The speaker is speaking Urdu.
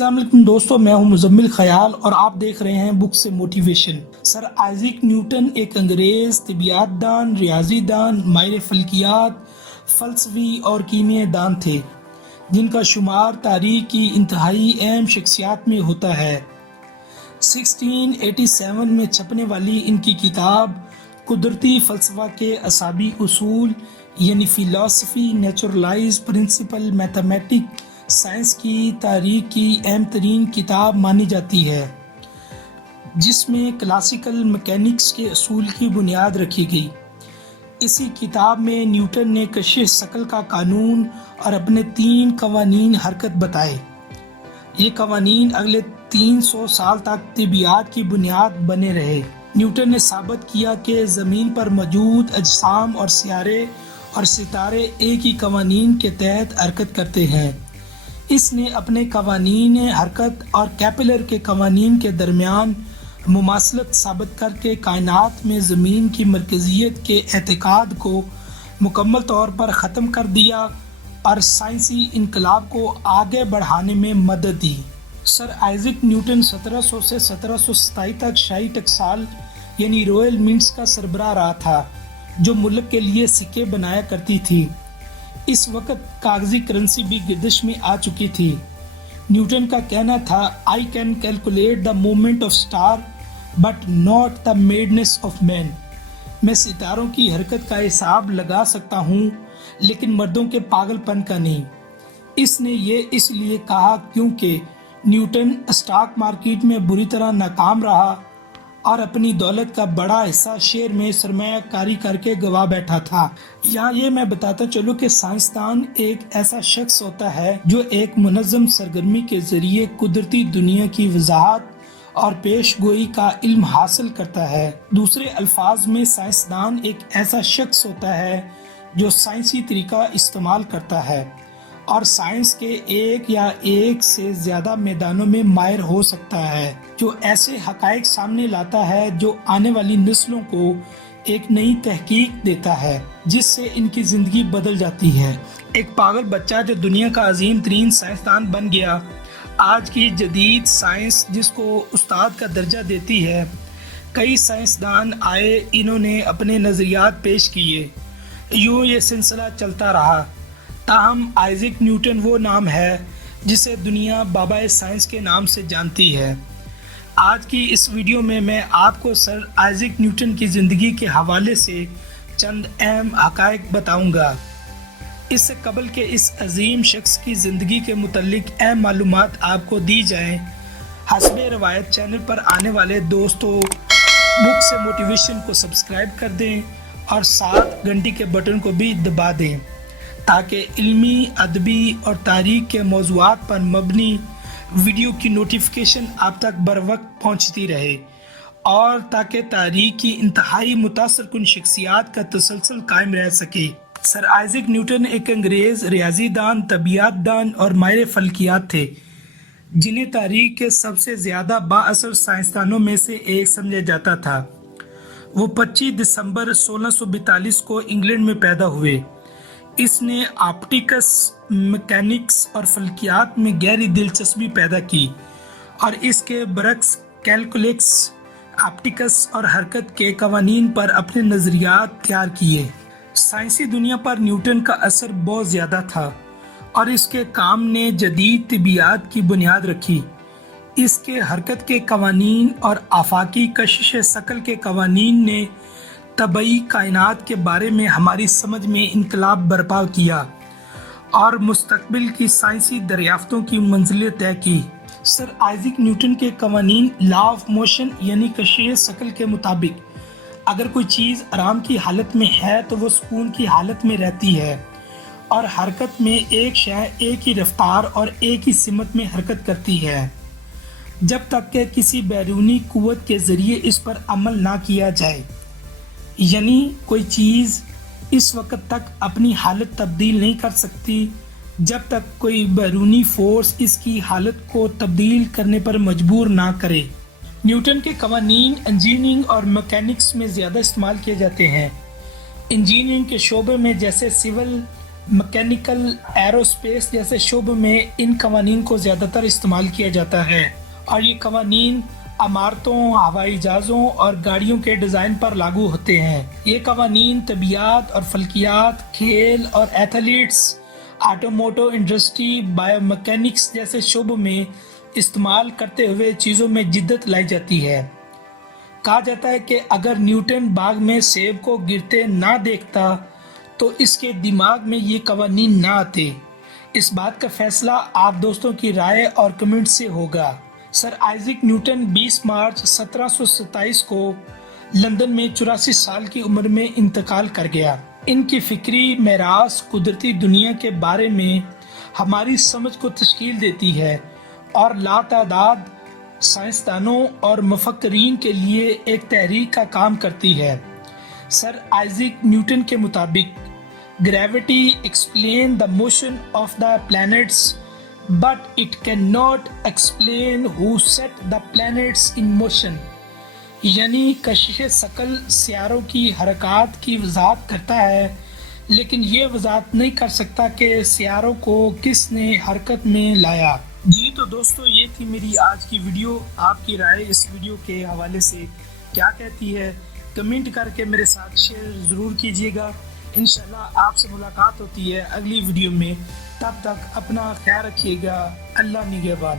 السلام علیکم دوستو، میں ہوں مزمل خیال اور آپ دیکھ رہے ہیں بک سے موٹیویشن۔ سر آئزیک نیوٹن ایک انگریز طبیعیات دان، ریاضی دان، ماہر فلکیات، فلسفی اور کیمیائی دان تھے جن کا شمار تاریخ کی انتہائی اہم شخصیات میں ہوتا ہے۔ 1687 میں چھپنے والی ان کی کتاب قدرتی فلسفہ کے اعصابی اصول یعنی فلسفی نیچرلائز پرنسپل میتھمیٹک سائنس کی تاریخ کی اہم ترین کتاب مانی جاتی ہے، جس میں کلاسیکل میکینکس کے اصول کی بنیاد رکھی گئی۔ اسی کتاب میں نیوٹن نے کشش ثقل کا قانون اور اپنے 3 قوانین حرکت بتائے۔ یہ قوانین اگلے 300 سال تک طبیعیات کی بنیاد بنے رہے۔ نیوٹن نے ثابت کیا کہ زمین پر موجود اجسام اور سیارے اور ستارے ایک ہی قوانین کے تحت حرکت کرتے ہیں۔ اس نے اپنے قوانین حرکت اور کیپلر کے قوانین کے درمیان مماثلت ثابت کر کے کائنات میں زمین کی مرکزیت کے اعتقاد کو مکمل طور پر ختم کر دیا اور سائنسی انقلاب کو آگے بڑھانے میں مدد دی۔ سر آئزیک نیوٹن 1700 سے 1727 تک شاہی ٹکسال یعنی رویل منٹس کا سربراہ رہا تھا، جو ملک کے لیے سکے بنایا کرتی تھی۔ اس وقت کاغذی کرنسی بھی گردش میں آ چکی تھی۔ نیوٹن کا کہنا تھا I can calculate the movement of star but not the madness of man۔ میں ستاروں کی حرکت کا حساب لگا سکتا ہوں لیکن مردوں کے پاگل پن کا نہیں۔ اس نے یہ اس لیے کہا کیونکہ نیوٹن اسٹاک مارکیٹ میں بری طرح ناکام رہا اور اپنی دولت کا بڑا حصہ شیئر میں سرمایہ کاری کر کے گوا بیٹھا تھا۔ یہاں یہ میں بتاتا چلوں کہ سائنسدان ایک ایسا شخص ہوتا ہے جو ایک منظم سرگرمی کے ذریعے قدرتی دنیا کی وضاحت اور پیش گوئی کا علم حاصل کرتا ہے۔ دوسرے الفاظ میں سائنسدان ایک ایسا شخص ہوتا ہے جو سائنسی طریقہ استعمال کرتا ہے اور سائنس کے ایک یا ایک سے زیادہ میدانوں میں ماہر ہو سکتا ہے، جو ایسے حقائق سامنے لاتا ہے جو آنے والی نسلوں کو ایک نئی تحقیق دیتا ہے جس سے ان کی زندگی بدل جاتی ہے۔ ایک پاگل بچہ جو دنیا کا عظیم ترین سائنسدان بن گیا۔ آج کی جدید سائنس جس کو استاد کا درجہ دیتی ہے، کئی سائنسدان آئے، انہوں نے اپنے نظریات پیش کیے، یوں یہ سلسلہ چلتا رہا۔ تاہم آئزیک نیوٹن وہ نام ہے جسے دنیا بابا سائنس کے نام سے جانتی ہے۔ آج کی اس ویڈیو میں میں آپ کو سر آئزیک نیوٹن کی زندگی کے حوالے سے چند اہم حقائق بتاؤں گا۔ اس سے قبل کہ اس عظیم شخص کی زندگی کے متعلق اہم معلومات آپ کو دی جائیں، حسب روایت چینل پر آنے والے دوستوں بک سے موٹیویشن کو سبسکرائب کر دیں اور ساتھ گھنٹی کے بٹن کو بھی دبا دیں تاکہ علمی، ادبی اور تاریخ کے موضوعات پر مبنی ویڈیو کی نوٹیفیکیشن آپ تک بر وقت پہنچتی رہے اور تاکہ تاریخ کی انتہائی متاثر کن شخصیات کا تسلسل قائم رہ سکے۔ سر آئزیک نیوٹن ایک انگریز ریاضی دان، طبیعیات دان اور ماہر فلکیات تھے جنہیں تاریخ کے سب سے زیادہ با اثر سائنسدانوں میں سے ایک سمجھا جاتا تھا۔ وہ 25 دسمبر 1642 کو انگلینڈ میں پیدا ہوئے۔ اس نے آپٹکس، میکینکس اور فلکیات میں گہری دلچسپی پیدا کی اور اس کے برعکس کیلکولس، آپٹکس اور حرکت کے قوانین پر اپنے نظریات تیار کیے۔ سائنسی دنیا پر نیوٹن کا اثر بہت زیادہ تھا اور اس کے کام نے جدید طبیعیات کی بنیاد رکھی۔ اس کے حرکت کے قوانین اور آفاقی کشش ثقل کے قوانین نے طبعی کائنات کے بارے میں ہماری سمجھ میں انقلاب برپا کیا اور مستقبل کی سائنسی دریافتوں کی منزلیں طے کی۔ سر آئزیک نیوٹن کے قوانین لا آف موشن یعنی کشش ثقل کے مطابق اگر کوئی چیز آرام کی حالت میں ہے تو وہ سکون کی حالت میں رہتی ہے، اور حرکت میں ایک شے ایک ہی رفتار اور ایک ہی سمت میں حرکت کرتی ہے جب تک کہ کسی بیرونی قوت کے ذریعے اس پر عمل نہ کیا جائے۔ یعنی کوئی چیز اس وقت تک اپنی حالت تبدیل نہیں کر سکتی جب تک کوئی بیرونی فورس اس کی حالت کو تبدیل کرنے پر مجبور نہ کرے۔ نیوٹن کے قوانین انجینئرنگ اور میکینکس میں زیادہ استعمال کیے جاتے ہیں۔ انجینئرنگ کے شعبے میں جیسے سول، مکینیکل، ایروسپیس جیسے شعبوں میں ان قوانین کو زیادہ تر استعمال کیا جاتا ہے، اور یہ قوانین عمارتوں، ہوائی جہازوں اور گاڑیوں کے ڈیزائن پر لاگو ہوتے ہیں۔ یہ قوانین طبیعیات اور فلکیات، کھیل اور athletes, automotive industry, bio mechanics جیسے شعبوں میں استعمال کرتے ہوئے چیزوں میں جدت لائی جاتی ہے۔ کہا جاتا ہے کہ اگر نیوٹن باغ میں سیب کو گرتے نہ دیکھتا تو اس کے دماغ میں یہ قوانین نہ آتے۔ اس بات کا فیصلہ آپ دوستوں کی رائے اور کمنٹ سے ہوگا۔ سر آئزیک نیوٹن 20 مارچ 1727 کو لندن میں 84 سال کی عمر میں انتقال کر گیا۔ ان کی فکری میراث قدرتی دنیا کے بارے میں ہماری سمجھ کو تشکیل دیتی ہے اور لاتعداد سائنسدانوں اور مفکرین کے لیے ایک تحریک کا کام کرتی ہے۔ سر آئزیک نیوٹن کے مطابق gravity explain the motion of the planets but it can not explain who set the planets in motion, یعنی کشش ثقل سیاروں کی حرکات کی وضاحت کرتا ہے لیکن یہ وضاحت نہیں کر سکتا کہ سیاروں کو کس نے حرکت میں لایا۔ جی تو دوستو، یہ تھی میری آج کی ویڈیو۔ آپ کی رائے اس ویڈیو کے حوالے سے کیا کہتی ہے؟ کمنٹ کر کے میرے ساتھ شیئر ضرور کیجیے گا۔ انشاءاللہ آپ سے ملاقات ہوتی ہے اگلی ویڈیو میں، تب تک اپنا خیال رکھیے گا۔ اللہ نگہبان۔